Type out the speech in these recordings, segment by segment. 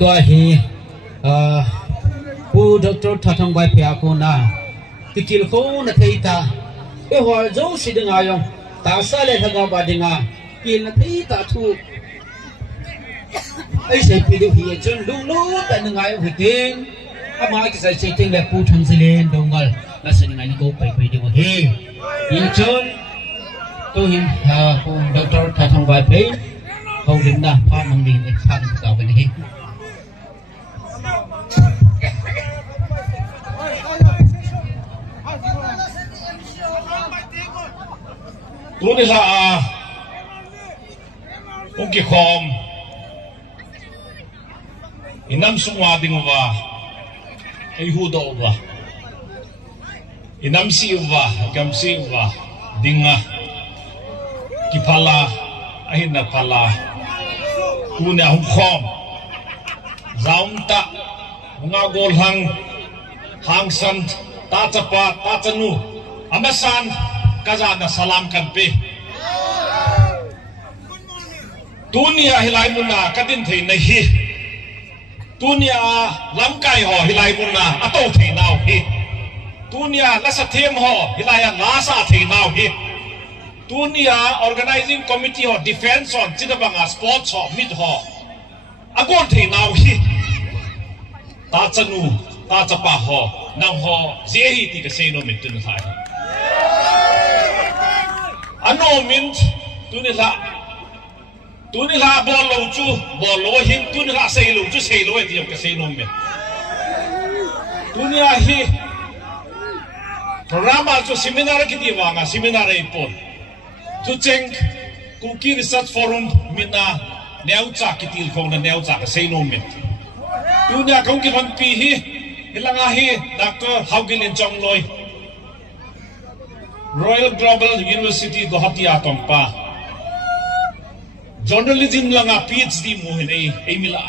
ตัวฮีผู้ดรทัทงใบเปียกูน่ะกิจิลโคน่ะเทียตาเอหัวโจสิดึงอายองตาสาเลทกาบาดิงากินน่ะเทียตาทูไอ้เสพติดฮีจนดูลูแต่ดึงอายองหิติงอามากิใส่เสติงเลยผู้ทังสิเลนดงกัลแล้วสิ่งไหนนี่ก็ไปดีกว่าฮียิงจนตัวหินผู้ดรทัทงใบเปียเขาดึงน่ะพามังดีในข้างเก่าไปนี่ตัวนี้ละองค์คอมอินัมสุงวาดิงวะไอฮูดอวะอินัมซีวะกัมซีวะดิงะกิพาลาไอหินพาลาตัวนี้องค์คอมจามตะงาโกลหังฮังสันตาจับปะตาจนูอามาสันKazana salam kan pe dunia hilai munna kadin thei nei hi dunia lamkai ho hilai munna ato thei nau hi dunia lasa them ho hilai lasa thei nau hi dunia organizing committee ho defense on chidabanga sports ho mid ho agon thei nau hi ta chanu ta chapa ho nang ho jehi ti ka sei no mit tun hai ano mint tunila bolo chu bolo him tunila sei lu chu sei lo ti ka sei no me tunia hi programa chu seminar ki ti wanga seminar ei pon tu cheng kuki research forum mina neu cha ki til khong na neu cha ka sei no me tunia kong ki hon pi hi hilanga hi dr haugilin chong loi Royal Global University Guwahati atompa journalism langa PhD mo hinay mila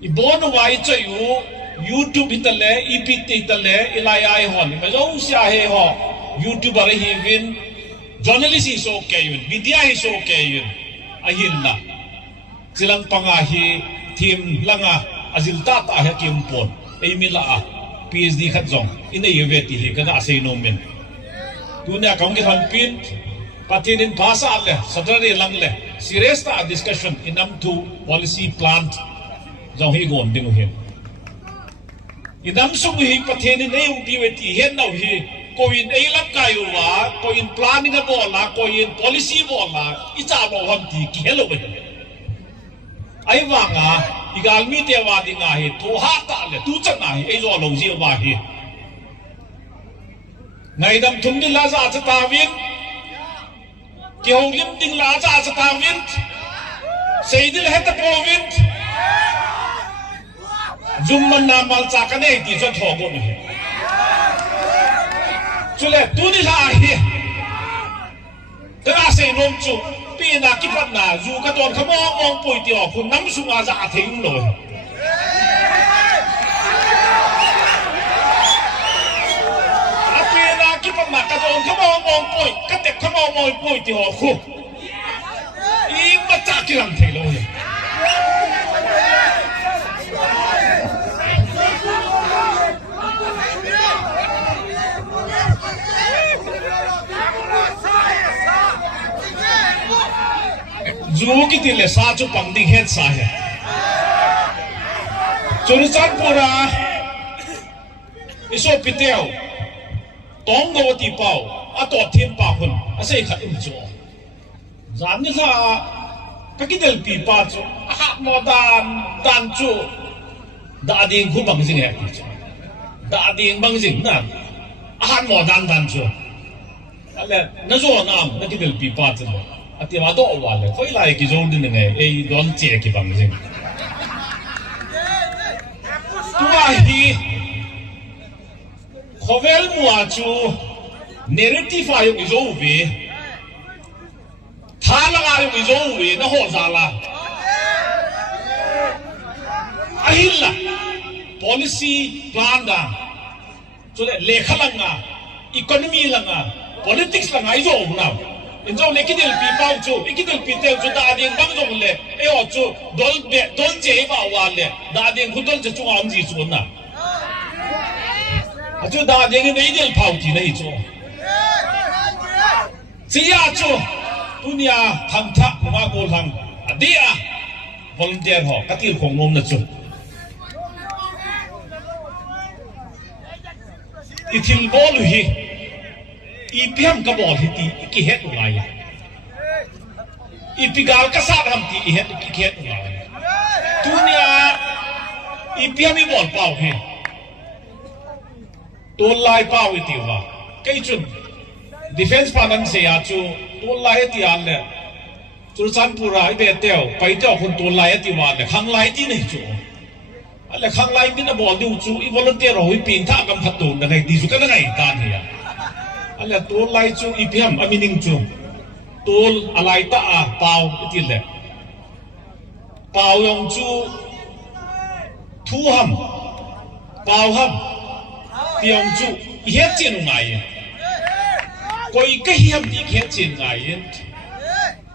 ibon wai chayu YouTube hitale EPT hitale ilai hon majo sia he ho YouTuber hi win journalist is okay yun media is okay yun ahin na silang pangahi team langa azilta ta ha kimpon mila PhD khat zong ina yeveti hi kana asay nomen dunia kaung ki han pin patinin phasa le saturday lang le serious ta discussion inam to policy plant zong hi gon ding hin inam sung hi patinin ei ung piweti hen nau hi koin ei lap kayu wa koin planning a bola koin policy bola icha bo ham ti ki hello be ai wanga igalmi te wa dinga hi to ha ta le tu chana hi ei zo lo ji wa hi ngai dam thum ni la za cha tawin ki hong lim ding la za cha tawin sei dil het provin zum man na mal cha ka nei ti cho tho go ni chule tu ni la hi ta sei nom chu pi na ki pat na zu ka ton kha mong poi ti ho kun nam su nga za thing lo api na ki pat na ka ton kha mong poi ka te kha mong poi ti ho khu I ma cha ki lam thei lo Zuu ki tile sa chu pang ding het sa hai Churisan pura iso piteo tong go ti pau ato thim pa hun asai khat im chu zan ni kha kakidel pi pa chu ha mo dan chu da ding khu bang jing he da ding bang jing na ha mo dan chu ale na zo nam kakidel pi pa chu ati ma do wa le khoi lai ki zong din nge ei don che ki bang jing tua hi khovel mua chu narrative ayo ki zo ve thala ayo ki zo ve na ho za la ahilla policy plan da so le lekha langa economy langa politics langa izo na in zo le kidil pi pau chu ikidil pi tel chu da ding bang jong le e o chu dol je ba wa le da ding khu dol chu am ji chu na a chu da ding ne dil pau ji nei chu chỉ à chú, dunia tham thắc mà cô thằng, đi à, volunteer họ, các tiền không nôm là chú. Ít thiên bố lui hi, ít biếng cái bò thì cái hết rồi lại, ít bigal cái sát ham thì hết rồi lại. Dunia, ít biếng mi bò bao hi, tôi lại bao ít tiêu vào, cái chuyện. Defense panan se ya chu to lai ti an le chu san pura be teo pai teo khun to lai ti wa le khang lai ti nei chu ale khang lai min na bol du chu I volunteer ho I pin tha kam phat tu na ngai di chu ka ngai tan he ya ale to lai chu I piam amining chu to alai ta a pau ti le pau yong chu thu ham pau ham piang chu hết chuyện ngai coi cái hiểm thì hiện trên ngài yên,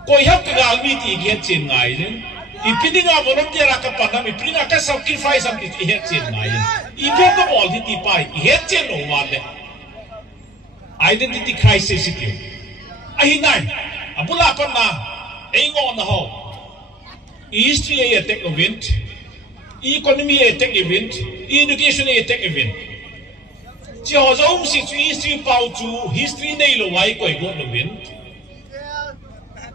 coi hiểm cái gal mi thì hiện trên ngài yên, ipini nga volunteer ka pa na ipini nga ka sacrifice am thì hiện trên ngài yên, ipi ka bol thì pai hiện trên no wale, identity crisis itu, ahi nai, abula pa na, engon na ho, history ay tech event, economy ay tech event, education ay tech event. Chỉ họ giống sự history bao chú history này là vài coi gỗ là viên,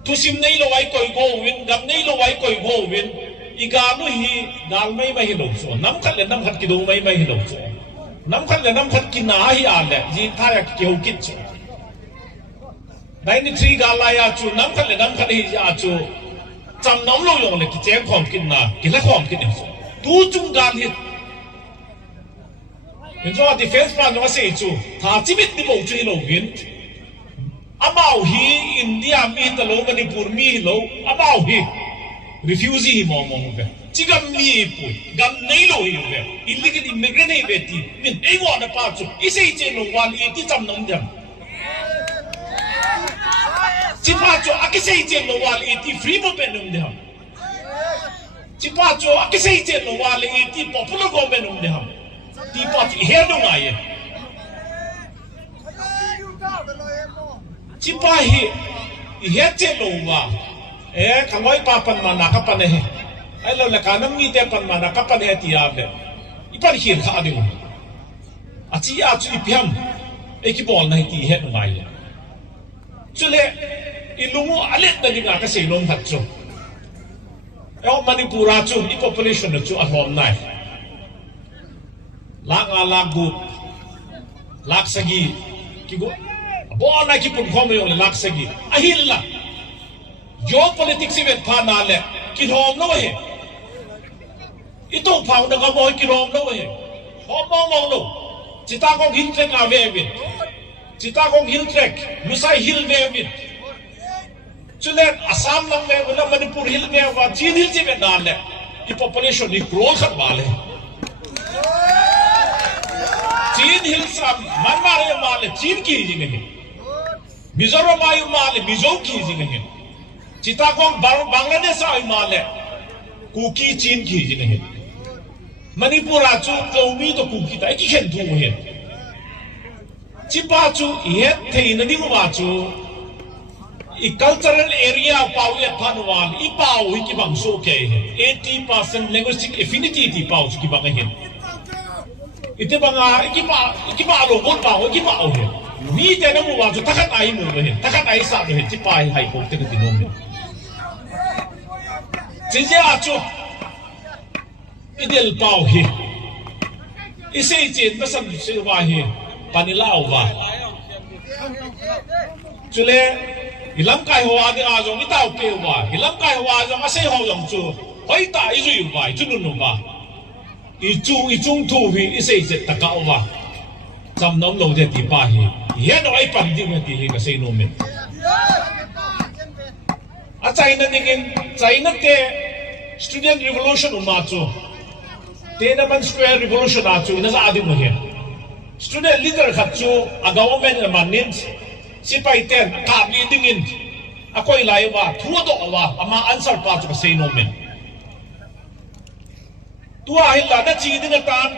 thu sim này là vài coi gỗ viên, gặp này là vài coi gỗ viên, igano hi dal mấy mấy lâu số, năm khát là năm khát kido mấy mấy lâu số, năm khát là năm khát kina hi ale, gì thay cái kiểu kít số, 93 galaya chú năm khát là năm khát hi chú, chăm năm lâu dùng là cái chén khoang kina, cái lá khoang kina số, tu chung gan hi. Hiện giờ defense plan nó sẽ chú, thà chỉ biết đi bộ chơi lâu viên, amau hi India mi talo Manipur mi lâu, amau hi refugee hi mong mong về, chỉ gam mi pui, gam nei lâu hi về, illegal immigrant hi về thì mình ai gọi là bao chú, ý sẽ chơi lâu quan ý tí chăm nông nhầm, chỉ bao chú, cái sẽ chơi lâu quan ý tí free movement nông nhầm, chỉ bao chú, cái sẽ chơi lâu quan ý tí popular government nông nhầm. Ti pa ti her dong ai chi pa hi he che lo wa khangoi pa pan ma na ka pan he ai lo la kanam mi te pan ma na ka pan he ti ya le I pa hi kha de a chi a chu piam e ki bol na ti he dong ai chu le I lungu alet na di nga ka se long that chu Manipura chu I population na chu at home nai lak nga lak gut lak sagi kigo bo na ki pun khom yong lak sagi ahil la geopolitics event pha na le ki hom no he ito phao na ga boy ki hom no he hom mong no chita kong hill trek a ve vin chita kong hill trek lusai hill ve vin chulen Assam lang ve wala Manipur hill ve wa chin hill chi ve na le I population ni grow khat ba le Chin Hills Myanmar yung mali Chin ki jingahin Mizoram yung mali Mizo ki jingahin Chitakong Bangladesh yung mali Kuki Chin ki jingahin Manipur achu Kaumi to kuki ta Iki khen tuhin Chipa chu Ihet thay na di mo achu I cultural area Pao yat panuwan I pao Iki bang so kaya 80% linguistic affinity Di pao chu ki bangahin ite banga ikipa alo bot ba ikipa o he ni te na mo wa chu takat ai mo he takat ai sa he ti pai hai ko te ti no me ji ja chu idel pau he ise chen ba sam se wa he panilao wa chule ilam kai ho ade a jong itau pe wa ilam kai ho a jong a se ho yong chu hoi ta I ru wa chu nu ba I chung thu hi I sei jet takao wa cham nom lo de ti pa hi he no ai pan di me ti hi ka sei no me a China te student revolution ma chu te na man square revolution a chu na sa adi mo he student leader khat chu a government manin si pai ten ka bi dingin akoi lai wa thua do wa ama answer pa chu sei no men tua hilla na chi ding tan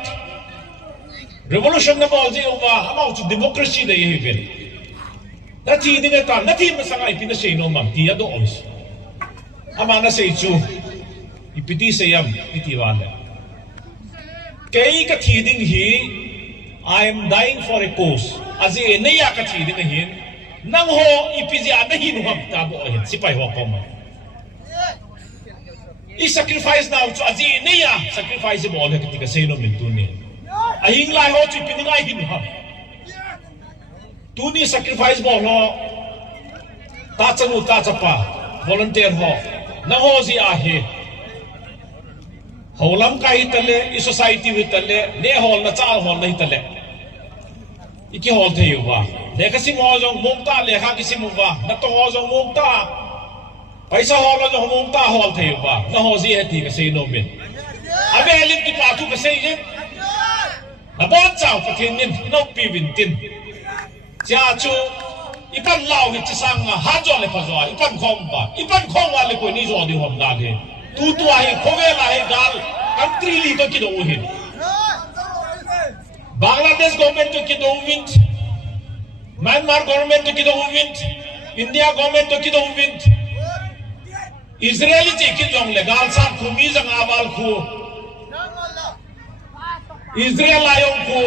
revolution na bol je wa ama chu democracy de ye ven na chi ding tan na thi ma sangai pin sei no mam ti ado ons ama na sei chu ipiti seyam iti wala kei ka thi ding hi I am dying for a cause azi ne ya ka thi ding hin nang ho ipiji anahin hum ta bo hin sipai ho ko ma I sacrifice now to azi ne ya sacrifice bo le ka sei no min tu ni a hing lai ho chu pin ngai hin hum tu ni sacrifice bo lo ta chanu ta chapa volunteer ho na ho zi a he holam ka hi tale I society wi tale ne hol na chal hol nei tale iki hol the yu ba le ka si mo jong mong ta le kha ki si mo ba na to ho jong mong ta paisa hol jong mong ta hol the yu ba na ho zi he ti ka sei no min abe lim ki pa tu ka sei je na bon chao ka thin nin no pi win tin cha chu ipan lao hi chi sang ha jo le pa zo ipan khom ba ipan khom wa le ko ni zo di hom da de tu tu ai khovela hai gal country li to ki do hin Bangladesh government to ki do win Myanmar government to ki do win India government to ki do win Israeli je ki jong le gal sa khu mi jang awal khu Israel ayong khu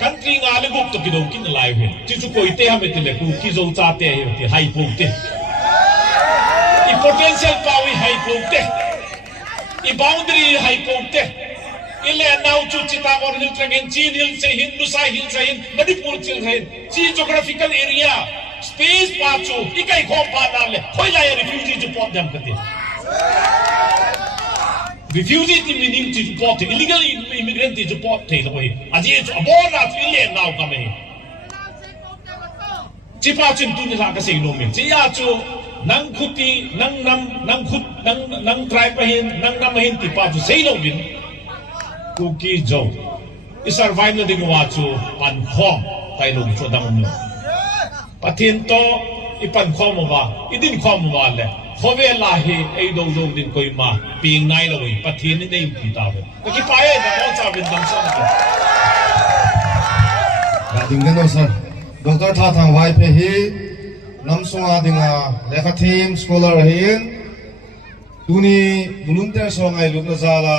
country nga le guk to ki do kin lai win chi chu ko ite ha me te le ku ki zo cha te he ti hai pu te I potential power hai pu te I boundary hai pu te ile now chu chita or hil tragen chin hil se hindu sai hil se hin manipur chil hin chi geographical area space pa chu ikai khom pa na le khoi la refugee chu pot dam kate refugee ti minim ti pot illegal immigrant ti pot the lo aji chu abora file now kame chi pa chin tu ni la ka sei no min chi ya chu nang khuti nang nam nang khut nang tribe hin nang nam hin ti pa chu sei lo bin Kuki Joe. I survive na din wacho pankhom kay lung cho dang mo. Patin to ipankhom mo ba? Idin khom mo le. Khove lahi ay do din koy ma ping nai lo wi patin ni dai pita ba. Ki pae da ko cha bin dang sam. Ya ding gan sir. Dr. Tha Thang Wai pe hi nam sunga dinga lekha team scholar hin tuni volunteer so ngai lu na zala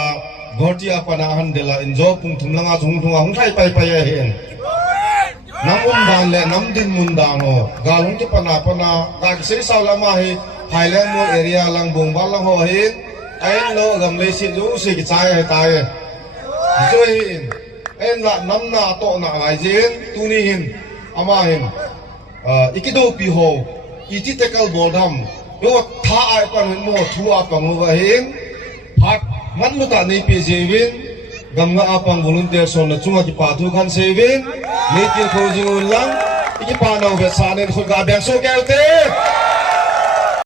Gorti apa nahan dela enjo pung thumlanga thung hong thai pai hen nam dan le nam din mundano galung ki pana ga se saulama he Thailand mo area lang bong balang ho hin ain lo gam le si lu se ki chai he tai jo hin en la nam na to na lai jin tuni hin ama hin ikido pi ho iti tekal bodam yo tha ai pan mo thu apa ngo hin phak man lu ta nei pe jewin gamga apang volunteer so na chunga ki patu khan sevin nei ti khojing ulang iki pa no ve sa ne khol ga bang so kelte